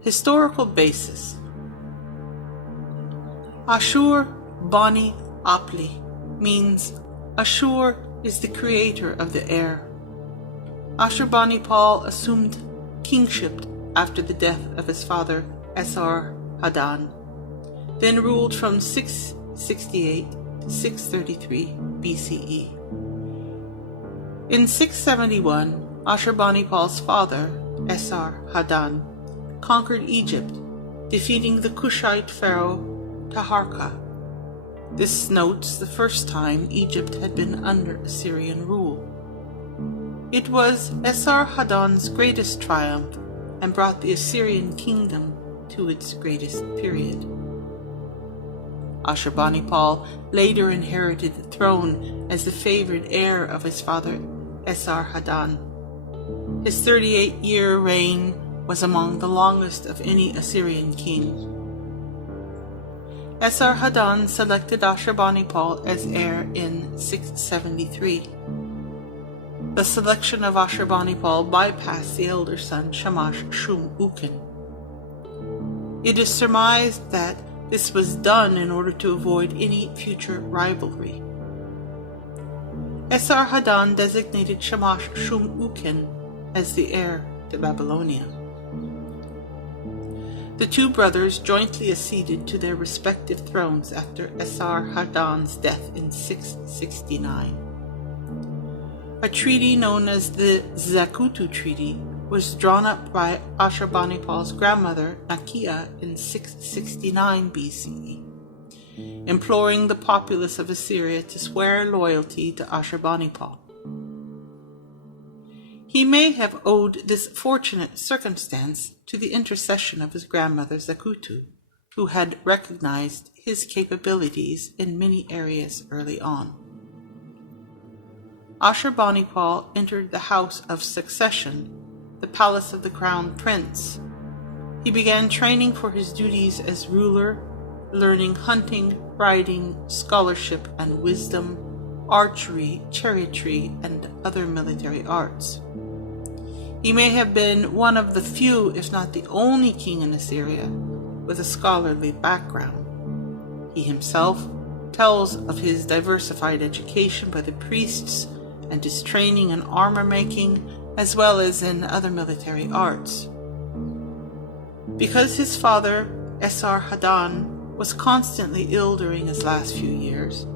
Historical basis. Ashur Bani Apli means Ashur is the creator of the air. Ashurbanipal assumed kingship after the death of his father Esarhaddon, then ruled from 668 to 633 BCE. In 671, Ashurbanipal's father Esarhaddon conquered Egypt, defeating the Kushite pharaoh Taharka. This notes the first time Egypt had been under Assyrian rule. It was Esarhaddon's greatest triumph and brought the Assyrian kingdom to its greatest period. Ashurbanipal later inherited the throne as the favored heir of his father Esarhaddon. His 38-year reign was among the longest of any Assyrian king. Esarhaddon selected Ashurbanipal as heir in 673. The selection of Ashurbanipal bypassed the elder son Shamash-Shum-Ukin. It is surmised that this was done in order to avoid any future rivalry. Esarhaddon designated Shamash-Shum-Ukin as the heir to Babylonia. The two brothers jointly acceded to their respective thrones after Esarhaddon's death in 669. A treaty known as the Zakutu Treaty was drawn up by Ashurbanipal's grandmother Nakia in 669 BCE, imploring the populace of Assyria to swear loyalty to Ashurbanipal. He may have owed this fortunate circumstance to the intercession of his grandmother Zakutu, who had recognized his capabilities in many areas early on. Ashurbanipal entered the house of succession, the palace of the crown prince. He began training for his duties as ruler, learning hunting, riding, scholarship and wisdom, archery, chariotry, and other military arts. He may have been one of the few, if not the only king in Assyria with a scholarly background. He himself tells of his diversified education by the priests and his training in armor making as well as in other military arts. Because his father, Esarhaddon, was constantly ill during his last few years,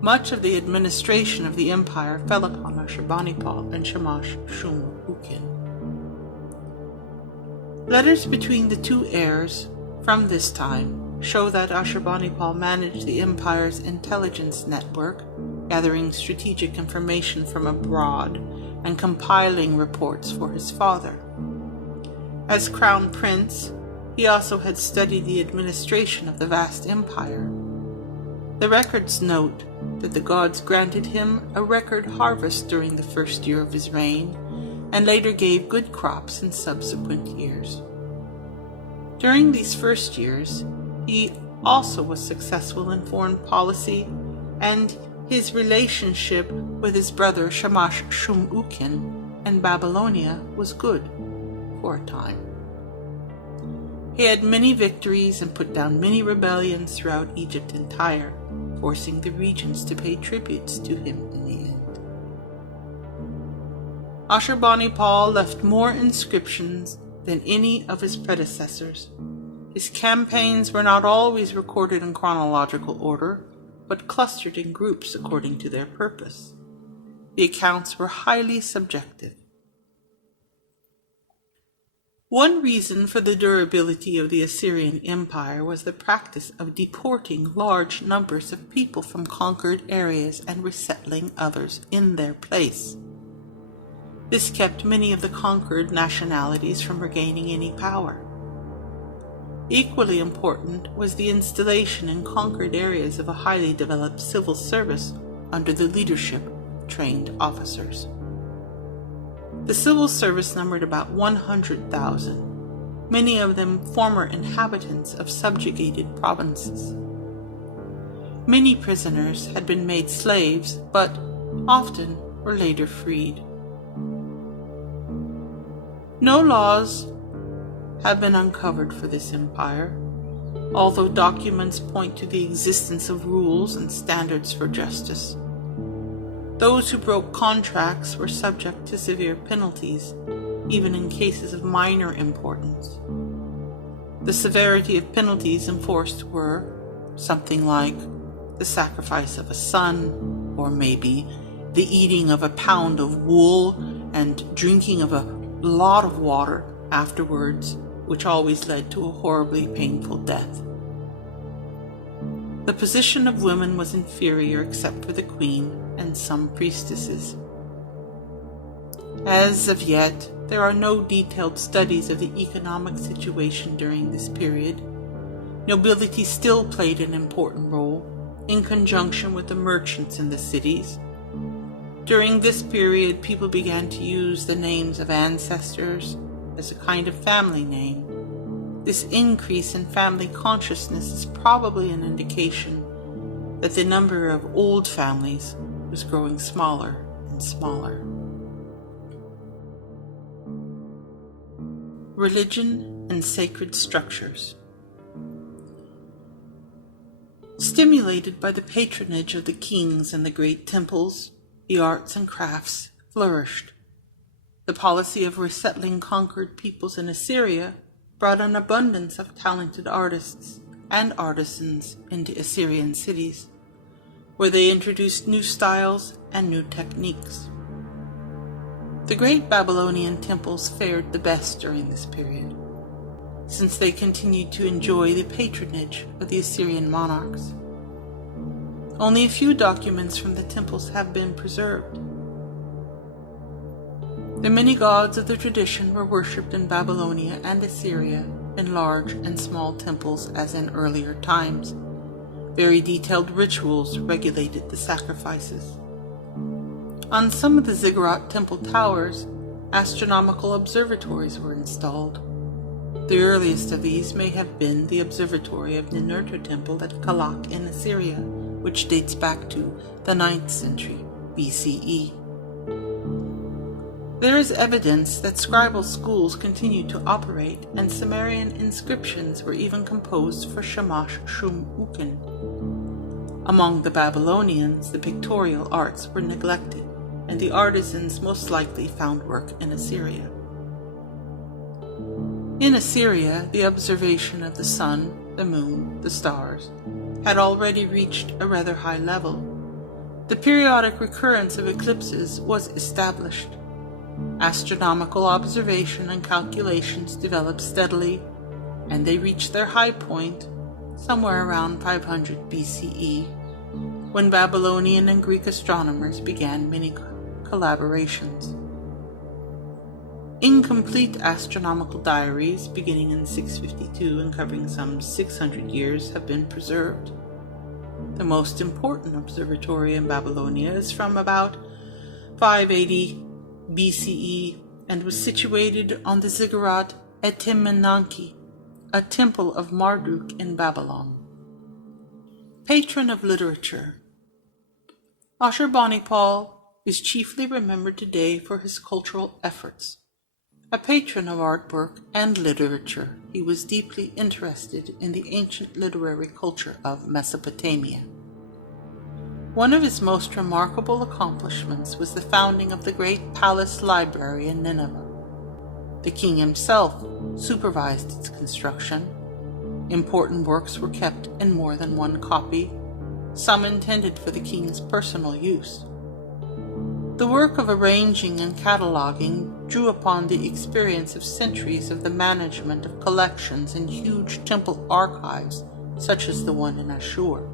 much of the administration of the empire fell upon Ashurbanipal and Shamash-Shum-Ukin. Letters between the two heirs from this time show that Ashurbanipal managed the empire's intelligence network, gathering strategic information from abroad and compiling reports for his father. As crown prince, he also had studied the administration of the vast empire. The records note that the gods granted him a record harvest during the first year of his reign, and later gave good crops in subsequent years. During these first years, he also was successful in foreign policy, and his relationship with his brother Shamash-Shum-Ukin and Babylonia was good for a time. He had many victories and put down many rebellions throughout Egypt and Tyre, forcing the regions to pay tributes to him in the end. Ashurbanipal left more inscriptions than any of his predecessors. His campaigns were not always recorded in chronological order, but clustered in groups according to their purpose. The accounts were highly subjective. One reason for the durability of the Assyrian Empire was the practice of deporting large numbers of people from conquered areas and resettling others in their place. This kept many of the conquered nationalities from regaining any power. Equally important was the installation in conquered areas of a highly developed civil service under the leadership of trained officers. The civil service numbered about 100,000. many of them former inhabitants of subjugated provinces. Many prisoners had been made slaves, but often were later freed. No laws have been uncovered for this empire, although documents point to the existence of rules and standards for justice. Those who broke contracts were subject to severe penalties, even in cases of minor importance. The severity of penalties enforced were something like the sacrifice of a son, or maybe the eating of a pound of wool and drinking of a lot of water afterwards, which always led to a horribly painful death. The position of women was inferior except for the queen and some priestesses. As of yet, there are no detailed studies of the economic situation during this period. Nobility still played an important role, in conjunction with the merchants in the cities. During this period, people began to use the names of ancestors as a kind of family name. This increase in family consciousness is probably an indication that the number of old families was growing smaller and smaller. Religion and sacred structures. Stimulated by the patronage of the kings and the great temples, the arts and crafts flourished. The policy of resettling conquered peoples in Assyria brought an abundance of talented artists and artisans into Assyrian cities, where they introduced new styles and new techniques. The great Babylonian temples fared the best during this period, since they continued to enjoy the patronage of the Assyrian monarchs. Only a few documents from the temples have been preserved. The many gods of the tradition were worshipped in Babylonia and Assyria in large and small temples as in earlier times. Very detailed rituals regulated the sacrifices. On some of the ziggurat temple towers, astronomical observatories were installed. The earliest of these may have been the observatory of Nineveh Temple at Kalak in Assyria, which dates back to the 9th century BCE. There is evidence that scribal schools continued to operate, and Sumerian inscriptions were even composed for Shamash Shum Ukin. Among the Babylonians, the pictorial arts were neglected, and the artisans most likely found work in Assyria. In Assyria, the observation of the sun, the moon, the stars had already reached a rather high level. The periodic recurrence of eclipses was established. Astronomical observation and calculations developed steadily, and they reached their high point somewhere around 500 BCE, when Babylonian and Greek astronomers began many collaborations. Incomplete astronomical diaries beginning in 652 and covering some 600 years have been preserved. The most important observatory in Babylonia is from about 580 BCE and was situated on the ziggurat Etemenanki, a temple of Marduk in Babylon. Patron of literature. Ashurbanipal is chiefly remembered today for his cultural efforts. A patron of artwork and literature, he was deeply interested in the ancient literary culture of Mesopotamia. One of his most remarkable accomplishments was the founding of the great palace library in Nineveh. The king himself supervised its construction. Important works were kept in more than one copy, some intended for the king's personal use. The work of arranging and cataloging drew upon the experience of centuries of the management of collections in huge temple archives, such as the one in Ashur.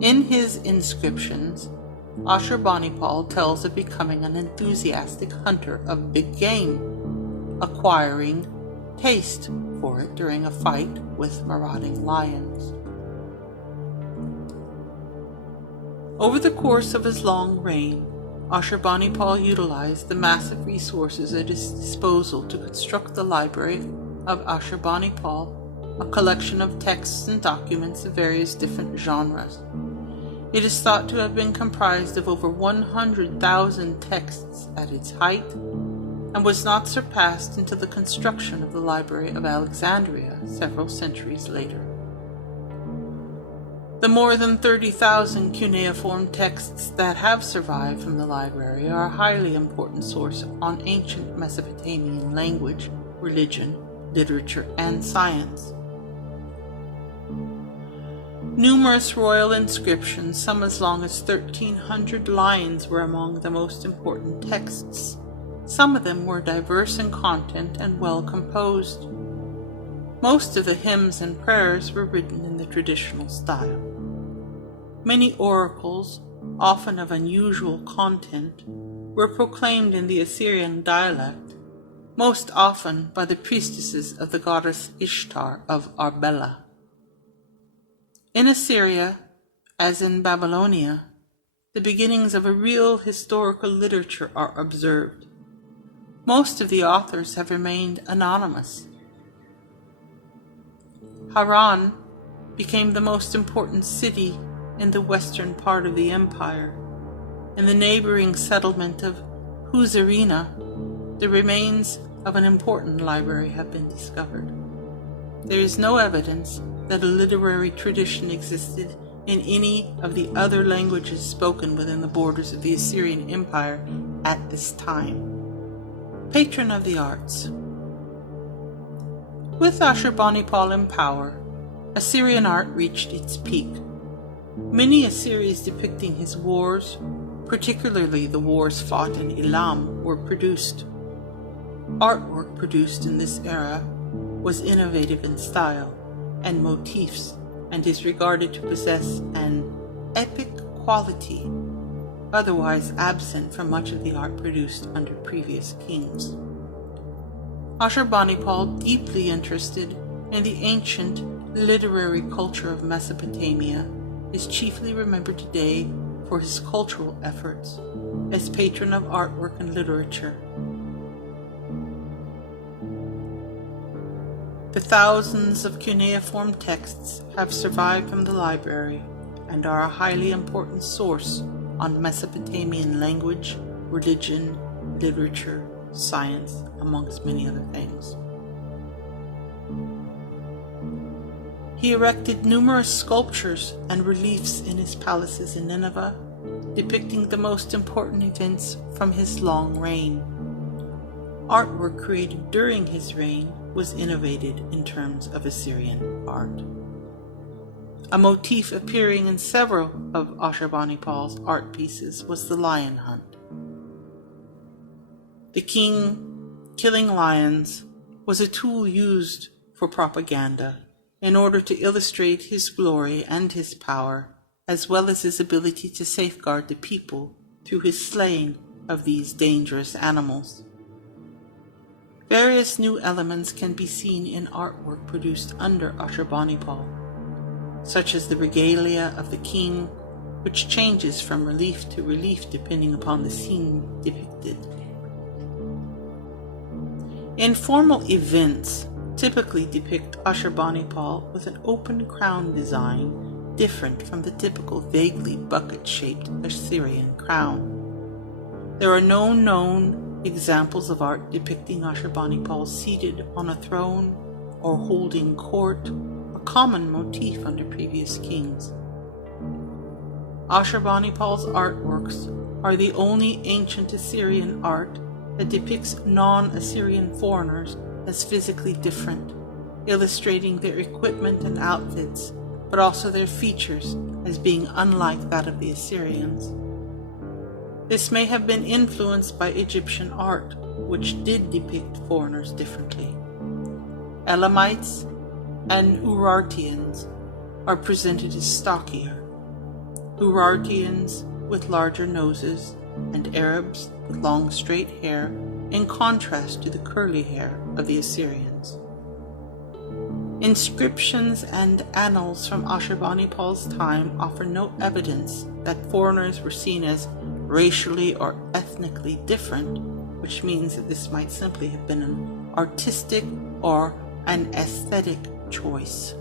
In his inscriptions, Ashurbanipal tells of becoming an enthusiastic hunter of big game, acquiring taste for it during a fight with marauding lions. Over the course of his long reign, Ashurbanipal utilized the massive resources at his disposal to construct the Library of Ashurbanipal, a collection of texts and documents of various different genres. It is thought to have been comprised of over 100,000 texts at its height, and was not surpassed until the construction of the Library of Alexandria several centuries later. The more than 30,000 cuneiform texts that have survived from the library are a highly important source on ancient Mesopotamian language, religion, literature, and science. Numerous royal inscriptions, some as long as 1,300 lines, were among the most important texts. Some of them were diverse in content and well composed. Most of the hymns and prayers were written in the traditional style. Many oracles, often of unusual content, were proclaimed in the Assyrian dialect, most often by the priestesses of the goddess Ishtar of Arbela. In Assyria, as in Babylonia, the beginnings of a real historical literature are observed. Most of the authors have remained anonymous. Haran became the most important city in the western part of the empire. In the neighboring settlement of Huzarina, the remains of an important library have been discovered. There is no evidence that a literary tradition existed in any of the other languages spoken within the borders of the Assyrian Empire at this time. Patron of the arts. With Ashurbanipal in power, Assyrian art reached its peak. Many Assyrians depicting his wars, particularly the wars fought in Elam, were produced. Artwork produced in this era was innovative in style and motifs, and is regarded to possess an epic quality, otherwise absent from much of the art produced under previous kings. Ashurbanipal, deeply interested in the ancient literary culture of Mesopotamia, is chiefly remembered today for his cultural efforts as patron of artwork and literature. The thousands of cuneiform texts have survived from the library and are a highly important source on Mesopotamian language, religion, literature, science, amongst many other things. He erected numerous sculptures and reliefs in his palaces in Nineveh, depicting the most important events from his long reign. Artwork created during his reign was innovated in terms of Assyrian art. A motif appearing in several of Ashurbanipal's art pieces was the lion hunt. The king killing lions was a tool used for propaganda in order to illustrate his glory and his power, as well as his ability to safeguard the people through his slaying of these dangerous animals. Various new elements can be seen in artwork produced under Ashurbanipal, such as the regalia of the king, which changes from relief to relief depending upon the scene depicted. Informal events typically depict Ashurbanipal with an open crown design different from the typical vaguely bucket-shaped Assyrian crown. There are no known examples of art depicting Ashurbanipal seated on a throne or holding court, a common motif under previous kings. Ashurbanipal's artworks are the only ancient Assyrian art that depicts non-Assyrian foreigners as physically different, illustrating their equipment and outfits, but also their features as being unlike that of the Assyrians. This may have been influenced by Egyptian art, which did depict foreigners differently. Elamites and Urartians are presented as stockier, Urartians with larger noses, and Arabs with long straight hair, in contrast to the curly hair of the Assyrians. Inscriptions and annals from Ashurbanipal's time offer no evidence that foreigners were seen as racially or ethnically different, which means that this might simply have been an artistic or an aesthetic choice.